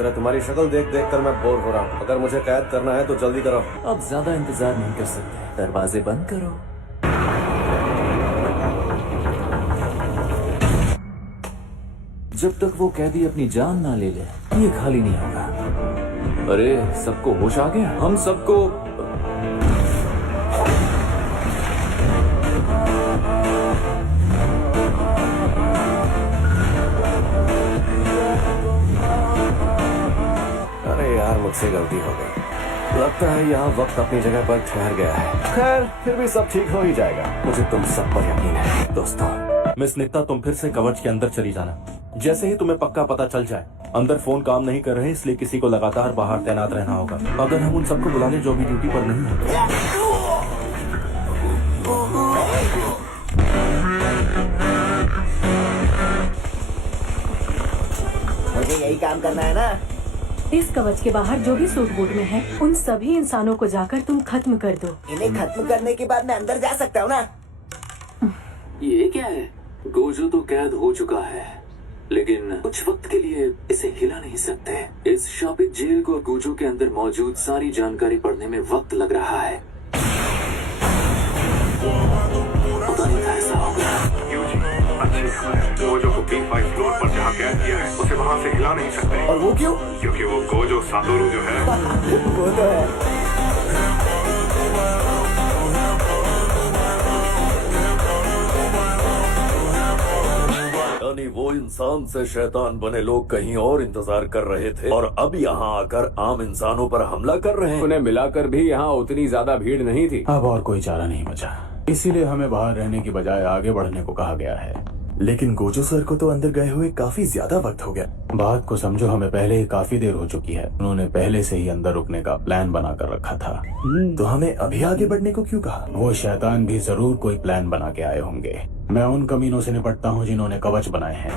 तरह तुम्हारी शक्ल देख देख कर मैं बोर हो रहा हूँ। अगर मुझे कैद करना है तो जल्दी करो। अब ज्यादा इंतजार नहीं कर सकते, दरवाजे बंद करो। जब तक वो कैदी अपनी जान ना ले ले, ये खाली नहीं होगा। अरे सबको होश आ गया? हम सबको मुझसे गलती हो गई। लगता है यहाँ वक्त अपनी जगह पर ठहर गया है। खैर फिर भी सब ठीक हो ही जाएगा। मुझे तुम सब पर यकीन है दोस्तों। मिस निकिता, तुम फिर से कवच के अंदर चली जाना। जैसे ही तुम्हें पक्का पता चल जाए, अंदर फोन काम नहीं कर रहे, इसलिए किसी को लगातार बाहर तैनात रहना होगा। अगर हम उन सबको बुला लें जो भी ड्यूटी पर नहीं होते। मुझे यही काम करना है ना। इस कवच के बाहर जो भी सूट बूट में है, उन सभी इंसानों को जाकर तुम खत्म कर दो। इन्हें खत्म करने के बाद मैं अंदर जा सकता हूँ ना? ये क्या है? गोजो तो कैद हो चुका है, लेकिन कुछ वक्त के लिए इसे हिला नहीं सकते। इस शापित जेल को गोजो के अंदर मौजूद सारी जानकारी पढ़ने में वक्त लग रहा है। पता नहीं था ऐसा होगा। अच्छी खबर है। गोजो को B5 फ्लोर पर जहाँ कैद किया है, उसे वहाँ से हिला नहीं सकते। और वो क्यों? क्योंकि वो गोजो सातोरू जो है वो तो है। यानी वो इंसान से शैतान बने लोग कहीं और इंतजार कर रहे थे और अब यहाँ आकर आम इंसानों पर हमला कर रहे हैं। उन्हें मिलाकर भी यहाँ उतनी ज्यादा भीड़ नहीं थी। अब और कोई चारा नहीं बचा, इसीलिए हमें बाहर रहने की बजाय आगे बढ़ने को कहा गया है। लेकिन गोजो सर को तो अंदर गए हुए काफी ज्यादा वक्त हो गया। बात को समझो, हमें पहले ही काफी देर हो चुकी है। उन्होंने पहले से ही अंदर रुकने का प्लान बना कर रखा था। तो हमें अभी आगे बढ़ने को क्यों कहा? वो शैतान भी जरूर कोई प्लान बना के आए होंगे। मैं उन कमीनों से निपटता हूँ जिन्होंने कवच बनाए हैं।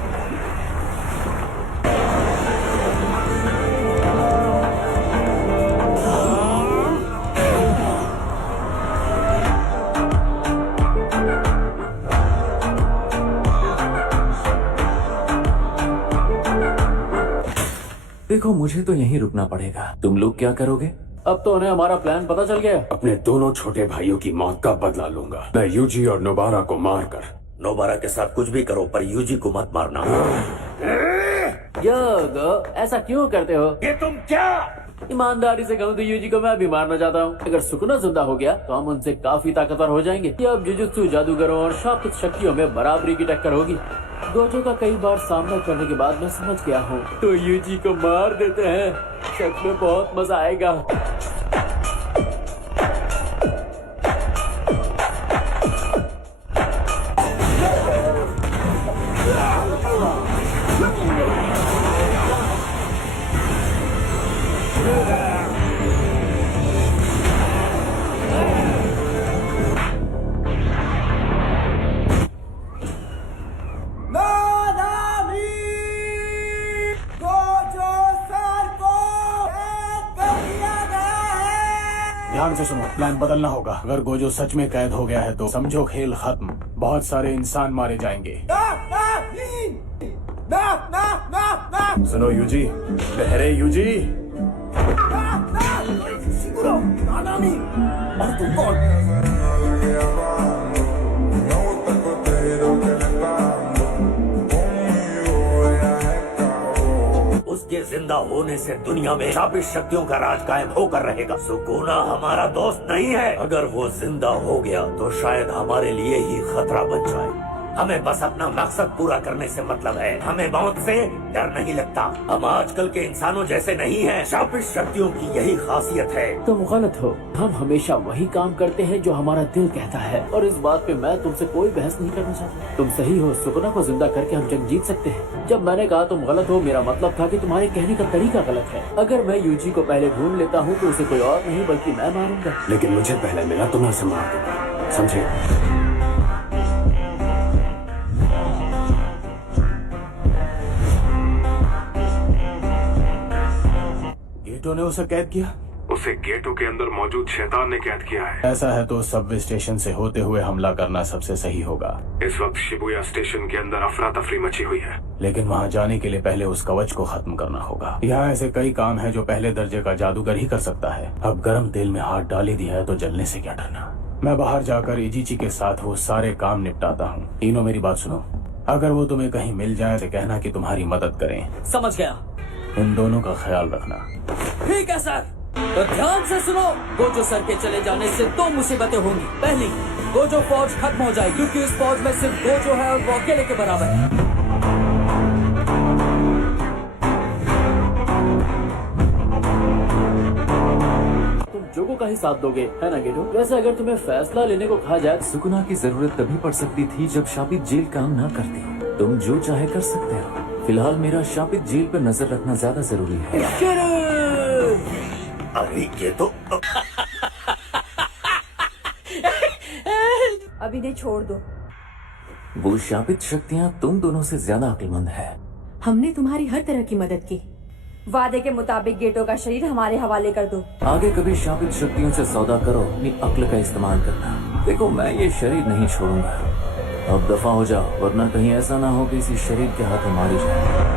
देखो, मुझे तो यहीं रुकना पड़ेगा। तुम लोग क्या करोगे? अब तो उन्हें हमारा प्लान पता चल गया। अपने दोनों छोटे भाइयों की मौत का बदला लूंगा मैं, यूजी और नोबारा को मारकर। नोबारा के साथ कुछ भी करो पर यूजी को मत मारना। योगो, ऐसा क्यों करते हो? ये तुम क्या? ईमानदारी से कहूँ तो यूजी को मैं भी मारना चाहता हूँ। अगर सुकुना जिंदा हो गया तो हम उनसे काफी ताकतवर हो जाएंगे। ये अब जुजुत्सु जादूगरों और शापित शक्तियों में बराबरी की टक्कर होगी। गोजो का कई बार सामना करने के बाद मैं समझ गया हूँ, तो यूजी को मार देते हैं। सच में बहुत मजा आएगा। ध्यान से सुनो, प्लान बदलना होगा। अगर गोजो सच में कैद हो गया है तो समझो खेल खत्म। बहुत सारे इंसान मारे जाएंगे। सुनो यूजी, बहरे यूजी। और तुम कौन? उसके जिंदा होने से दुनिया में शापित शक्तियों का राज कायम होकर रहेगा। सुकुना हमारा दोस्त नहीं है। अगर वो जिंदा हो गया तो शायद हमारे लिए ही खतरा बन जाए। हमें बस अपना मकसद पूरा करने से मतलब है। हमें मौत से डर नहीं लगता। हम आजकल के इंसानों जैसे नहीं हैं। शापित शक्तियों की यही खासियत है। तुम गलत हो। हम हमेशा वही काम करते हैं जो हमारा दिल कहता है, और इस बात पे मैं तुमसे कोई बहस नहीं करना चाहता। तुम सही हो, सुकुना को जिंदा करके हम जंग जीत सकते हैं। जब मैंने कहा तुम गलत हो, मेरा मतलब था कि तुम्हारे कहने का तरीका गलत है। अगर मैं यूजी को पहले ढूंढ लेता हूँ तो उसे कोई और नहीं बल्कि मैं मारूंगा। लेकिन मुझे पहले मिला तो मैं उसे मार दूंगा, समझे? ने उसे कैद किया। उसे गेटों के अंदर मौजूद शैतान ने कैद किया है। ऐसा है तो सबवे स्टेशन से होते हुए हमला करना सबसे सही होगा। इस वक्त शिबुया स्टेशन के अंदर अफरा तफरी मची हुई है। लेकिन वहाँ जाने के लिए पहले उस कवच को खत्म करना होगा। यहाँ ऐसे कई काम हैं जो पहले दर्जे का जादूगर ही कर सकता है। अब गर्म तेल में हाथ डाल ही दिया है तो जलने से क्या डरना। मैं बाहर जाकर इजीची के साथ वो सारे काम निपटाता हूँ। तीनों मेरी बात सुनो, अगर वो तुम्हें कहीं मिल जाए तो कहना कि तुम्हारी मदद करें। समझ गया। इन दोनों का ख्याल रखना। ठीक है सर। तो ध्यान से सुनो, गोजो सर के चले जाने से दो मुसीबतें होंगी। पहली, गोजो फौज खत्म हो जाएगी क्योंकि इस फौज में सिर्फ गोजो है और वो अकेले के बराबर है। तुम जोगो का ही साथ दोगे, है ना गेटो? वैसे अगर तुम्हें फैसला लेने को कहा जाए, सुकुना की जरूरत तभी पड़ सकती थी जब शापित जेल काम ना करती। तुम जो चाहे कर सकते हो। फिलहाल मेरा शापित जेल पर नजर रखना ज्यादा जरूरी है। अरे ये तो अभी नहीं, छोड़ दो। वो शापित शक्तियाँ तुम दोनों से ज्यादा अक्लमंद है। हमने तुम्हारी हर तरह की मदद की। वादे के मुताबिक गेटो का शरीर हमारे हवाले कर दो। आगे कभी शापित शक्तियों से सौदा करो, अपनी अक्ल का इस्तेमाल करना। देखो, मैं ये शरीर नहीं छोड़ूंगा। अब दफा हो जाओ, वरना कहीं ऐसा ना हो कि इसी शरीर के हाथ मारी जाए।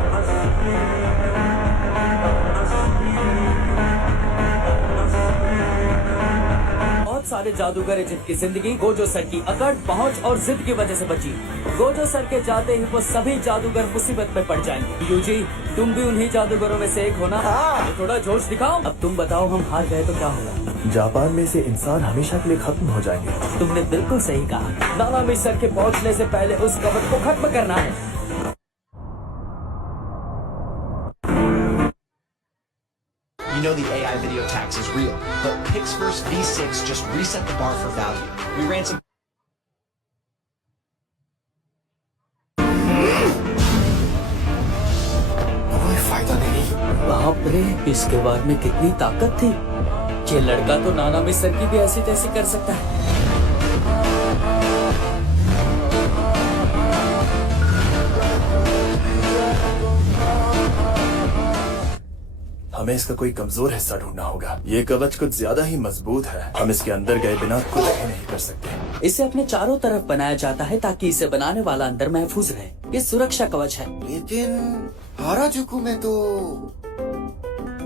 सारे जादूगर हैं जिनकी जिंदगी गोजो सर की अकड़, पहुंच और जिद की वजह से बची। गोजो सर के जाते ही वो सभी जादूगर मुसीबत में पड़ जाएंगे। यूजी, तुम भी उन्हीं जादूगरों में से एक हो ना? तो थोड़ा जोश दिखाओ। अब तुम बताओ, हम हार गए तो क्या होगा? जापान में से इंसान हमेशा के लिए खत्म हो जाएंगे। तुमने बिल्कुल सही कहा। नानामी सर के पहुंचने से पहले उस कवच को खत्म करना है। You know the AI video tax is real, but Pixverse V6 just reset the bar for value. We ran some... कोई फायदा नहीं। बाप रे, इसके बाद में कितनी ताकत थी। ये लड़का तो नानामी सर की भी ऐसी तैसी कर सकता है। हमें इसका कोई कमजोर हिस्सा ढूंढना होगा। ये कवच कुछ ज्यादा ही मजबूत है। हम इसके अंदर गए बिना कुछ भी नहीं कर सकते। इसे अपने चारों तरफ बनाया जाता है ताकि इसे बनाने वाला अंदर महफूज रहे। ये सुरक्षा कवच है। लेकिन हाराजुकु में तो...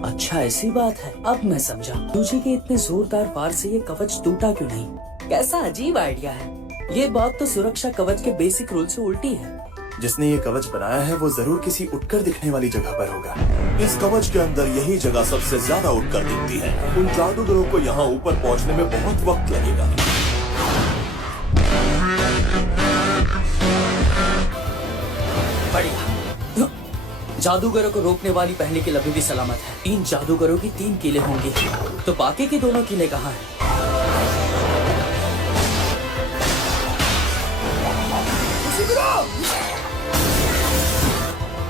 अच्छा, ऐसी बात है। अब मैं समझा। तुझे के इतने जोरदार वार से ये कवच टूटा क्यों नहीं? कैसा अजीब आइडिया है। ये बात तो सुरक्षा कवच के बेसिक रूल से उल्टी है। जिसने ये कवच बनाया है वो जरूर किसी उठकर दिखने वाली जगह पर होगा। इस कवच के अंदर यही जगह सबसे ज्यादा उठकर दिखती है। उन जादूगरों को यहाँ ऊपर पहुँचने में बहुत वक्त लगेगा। बढ़िया। जादूगरों को रोकने वाली पहले की लबी भी सलामत है। 3 जादूगरों की 3 कीलें होंगी, तो बाकी के दोनों कीलें कहाँ हैं?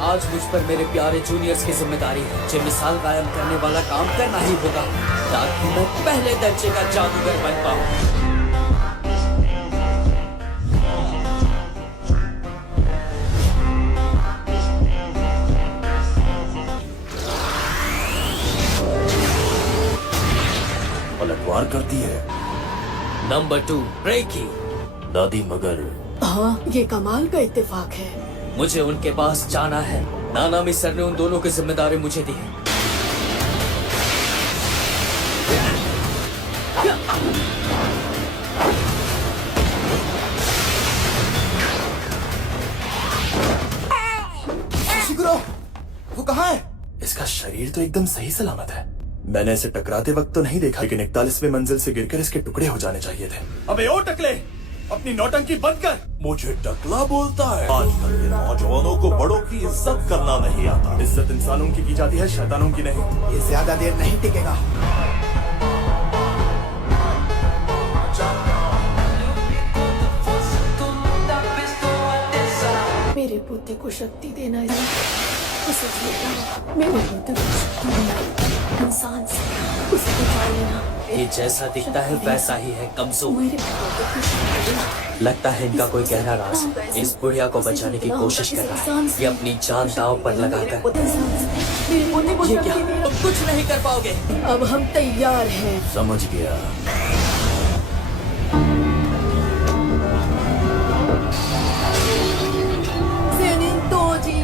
आज मुझ पर मेरे प्यारे जूनियर्स की जिम्मेदारी है। जो मिसाल कायम करने वाला काम करना ही होगा ताकि मैं पहले दर्जे का जादूगर बन पाऊं। पलटवार करती है। नंबर 2, ब्रेकी। दादी मगर हाँ, ये कमाल का इत्तेफाक है। मुझे उनके पास जाना है। नानामी सर ने उन दोनों की जिम्मेदारी मुझे दी है। शिकुरो, वो कहाँ है? इसका शरीर तो एकदम सही सलामत है। मैंने इसे टकराते वक्त तो नहीं देखा, लेकिन 41वें मंजिल से गिरकर इसके टुकड़े हो जाने चाहिए थे। अबे ओ टकले, अपनी नौटंकी बंद कर। मुझे टकला बोलता है। आजकल के नौजवानों को बड़ों की इज्जत करना नहीं आता। इज्जत इंसानों की जाती है, शैतानों की नहीं। ये ज्यादा देर नहीं टिकेगा। मेरे पोते को शक्ति देना उसे जीतना, मेरे पोते को शक्ति देना, इंसान से उसे बचा लेना। ये जैसा दिखता है वैसा ही है, कमजोर। मेरे पोते को शक्ति देना। लगता है इनका कोई गहरा राज है। इस बुढ़िया को बचाने की कोशिश कर रहा है। ये अपनी जान दांव पर लगाकर। मेरी पोते को ये शक्ति क्या? दे। तुम कुछ नहीं कर पाओगे। अब हम तैयार हैं। समझ गया। Zenin Toji.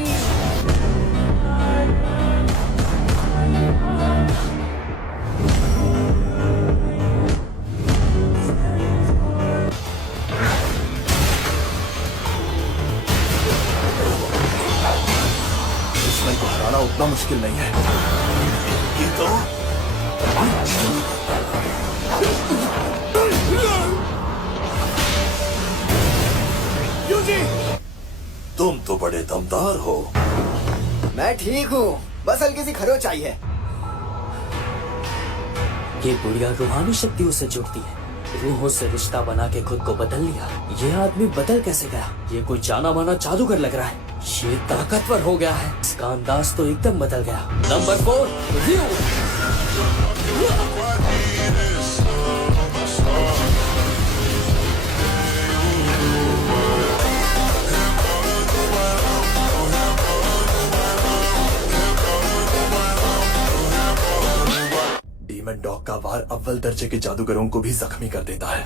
दुश्मन को हराना उतना मुश्किल नहीं है। ये तो यूजी, तुम तो बड़े दमदार हो। मैं ठीक हूँ, बस हल्की सी खरोच आई है। ये बुढ़िया रूहानी शक्तियों से जुड़ती है। रूहों से रिश्ता बना के खुद को बदल लिया। ये आदमी बदल कैसे गया? ये कोई जाना माना जादूगर लग रहा है। ये ताकतवर हो गया है। इसका अंदाज तो एकदम बदल गया। नंबर 4 रियो। डीमन डॉग का वार अव्वल दर्जे के जादूगरों को भी जख्मी कर देता है।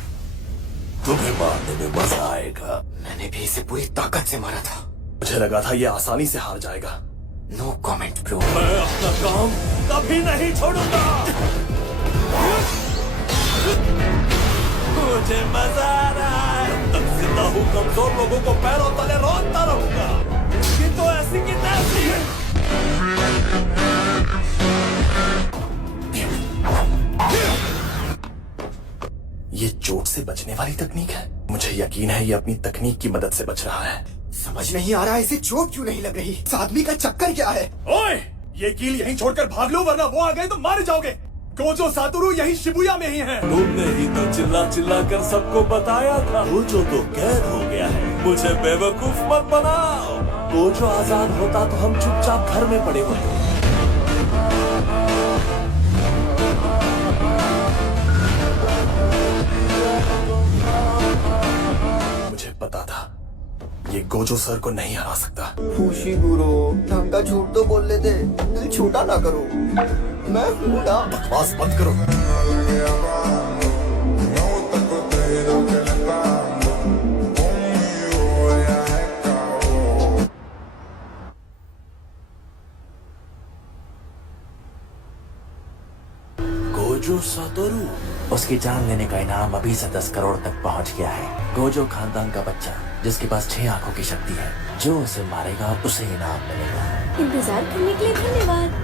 तुम्हें मारने में मजा आएगा। मैंने भी इसे पूरी ताकत से मारा था। मुझे लगा था ये आसानी से हार जाएगा। No comment bro. मैं अपना काम कभी नहीं छोड़ूंगा। मुझे मजा आ रहा है। जब तक जिंदा हूँ कमजोर लोगों को पैरों तले रोकता रहूंगा। ये तो ऐसी की तैसी है। ये चोट से बचने वाली तकनीक है। मुझे यकीन है ये अपनी तकनीक की मदद से बच रहा है। समझ नहीं आ रहा इसे चोट क्यों नहीं लग रही। इस आदमी का चक्कर क्या है? ओए, ये कील यहीं छोड़कर भाग लो वरना वो आ गए तो मारे जाओगे। गोजो सातोरू यही शिबुया में ही है। तुमने ही तो चिल्ला चिल्ला कर सबको बताया था। गोजो तो कैद हो गया है। मुझे बेवकूफ मत बनाओ। गोजो आजाद होता तो हम चुपचाप घर में पड़े होते। मुझे पता था ये गोजो सर को नहीं हरा सकता। खुशी गुरु, ढंग का झूठ तो बोल लेते, दिल छोटा ना करो। मैं हूँ ना। बकवास बंद करो। गोजो सातोरू, उसकी जान लेने का इनाम अभी से 10 करोड़ तक पहुंच गया है। गोजो खानदान का बच्चा जिसके पास 6 आंखों की शक्ति है, जो उसे मारेगा उसे इनाम मिलेगा। इंतजार करने के लिए धन्यवाद।